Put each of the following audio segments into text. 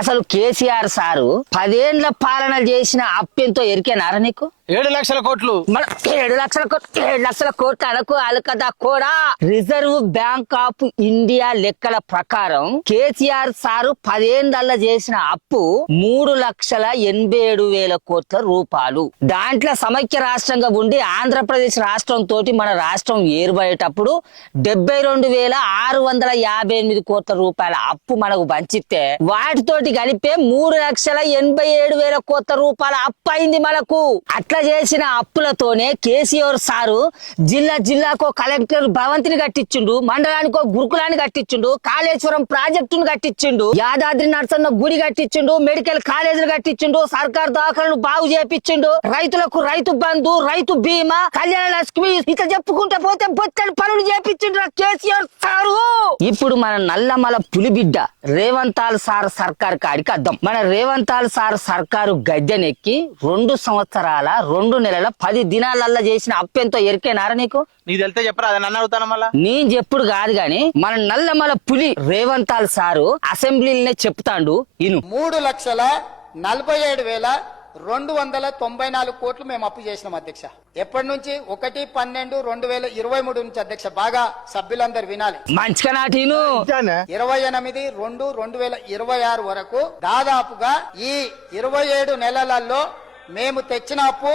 అసలు కేసీఆర్ సారు 10 ఏళ్ల పాలన చేసిన అప్పెంతో ఎరికేనారా నీకు? 7 లక్షల కోట్లు. మన 7 లక్షల కోట్లు 7 లక్షల కోట్లు అనకు అలకదా కూడా. రిజర్వ్ బ్యాంక్ ఆఫ్ ఇండియా లెక్కల ప్రకారం కేసీఆర్ సారు 10 ఏళ్లలో చేసిన అప్పు 3,87,000 కోట్ల రూపాయలు. దాంట్లో సమైక్య రాష్ట్రంగా ఉండి ఆంధ్రప్రదేశ్ రాష్ట్రం తోటి మన రాష్ట్రం ఏర్పడేటప్పుడు 72,658 కోట్ల రూపాయల అప్పు మనకు పంచితే వాటితోటి కలిపే 3,87,000 కోట్ల రూపాయల అప్పు అయింది మనకు. అట్లా చేసిన అప్పులతోనే కేసీఆర్ సారు జిల్లాకో కలెక్టర్ భవంతిని కట్టించిండు, మండలానికో గురుకులాన్ని కట్టించిండు, కాళేశ్వరం ప్రాజెక్టును కట్టించిండు, యాదాద్రి నరసన్న గుడి కట్టించిండు, మెడికల్ కాలేజీలు కట్టించిండు, సర్కార్ దవాఖానలు బాగు చేపించిండు, రైతులకు రైతు బంధు, రైతు బీమా, కళ్యాణ లక్ష్మి ఇట్లా చెప్పుకుంటే పోతే బొచ్చడి పనులు చేపించిండు కేసీఆర్ సారు. ఇప్పుడు మన నల్లమల పులిబిడ్డ రేవంతాల్ సార్ సర్కార్ కాడికి అద్దం. మన రేవంతాల్ సార్ సర్కారు గద్దెనెక్కి 2 సంవత్సరాల 2 నెలల 10 దినాలల్లా చేసిన అప్పెంతో ఎరికేనారా నీకు? నీకు తెలితే చెప్పరా, అదే నన్ను అడుగుతాను మళ్ళా. నేను చెప్పుడు కాదు గాని మన నల్లమల పులి రేవంతాల్ సారు అసెంబ్లీలోనే చెప్తాండు ఇను. 3,47,294 కోట్లు మేము అప్పు చేసినాం అధ్యక్ష. ఎప్పటి నుంచి? 1/12/2023 నుంచి అధ్యక్ష. బాగా సభ్యులందరూ వినాలి. మంచిగా నాటిను 28/2/2026 వరకు దాదాపుగా ఈ 27 నెలలలో మేము తెచ్చిన అప్పు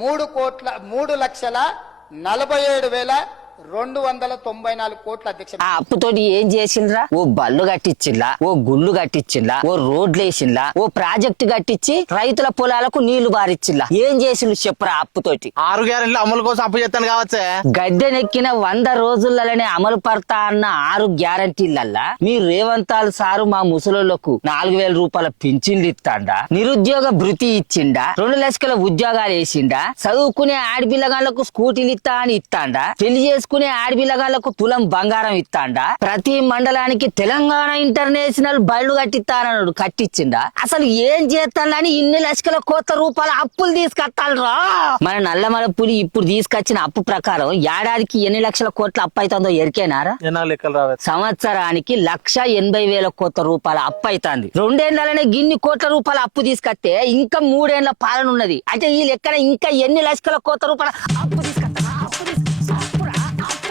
3,47,294 కోట్ల అధ్యక్ష. ఆ అప్పుతోటి ఏం చేసిండ్రా? ఓ బళ్ళు కట్టించిల్లా, ఓ గుళ్ళు కట్టించిల్లా, ఓ రోడ్లు వేసిండ్లా, ఓ ప్రాజెక్టు కట్టించి రైతుల పొలాలకు నీళ్లు బారిచ్చిల్లా. ఏం చేసిండు చెప్పరా అప్పుతోటి? 6 గ్యారెంటీలు అమలు కోసం అప్పు చేస్తాను కావచ్చే. గద్దెనెక్కిన 100 రోజులనే అమలు పడతా అన్న 6 గ్యారంటీలల్లా మీ రేవంతాల్ సారు మా ముసలోళ్లకు 4,000 రూపాయల పింఛన్లు ఇస్తాండా, నిరుద్యోగ భృతి ఇచ్చిండా, 2 లక్షల ఉద్యోగాలు వేసిండా, చదువుకునే ఆడపిల్లగాళ్లకు స్కూటీలు ఇస్తా అని ఇస్తాండా, పెళ్లి చేసుకునే ఆడపిల్లగాళ్లకు తులం బంగారం ఇస్తాండా, ప్రతి మండలానికి తెలంగాణ ఇంటర్నేషనల్ బళ్ళు కట్టిస్తానన్నాడు, కట్టించిండా? అసలు ఏం చేస్తాడని ఇన్ని లక్షల కోట్ల రూపాయల అప్పులు తీసుకొస్తాడ్రా. మన నల్లమల పులి ఇప్పుడు తీసుకొచ్చిన అప్పు ప్రకారం ఏడాదికి ఎన్ని లక్షల కోట్ల అప్పు అవుతుందో ఎరికేనారా? లెక్కలు రావే. సంవత్సరానికి 1,80,000 కోట్ల రూపాయల అప్పు అవుతుంది. 2 ఏళ్లనే గిన్ని కోట్ల రూపాయల అప్పు తీసుకొస్తే ఇంకా 3 ఏళ్ల పాలన ఉన్నది. అంటే ఈ లెక్కన ఇంకా ఎన్ని లక్షల కోట్ల రూపాయల అప్పు తీసుకొ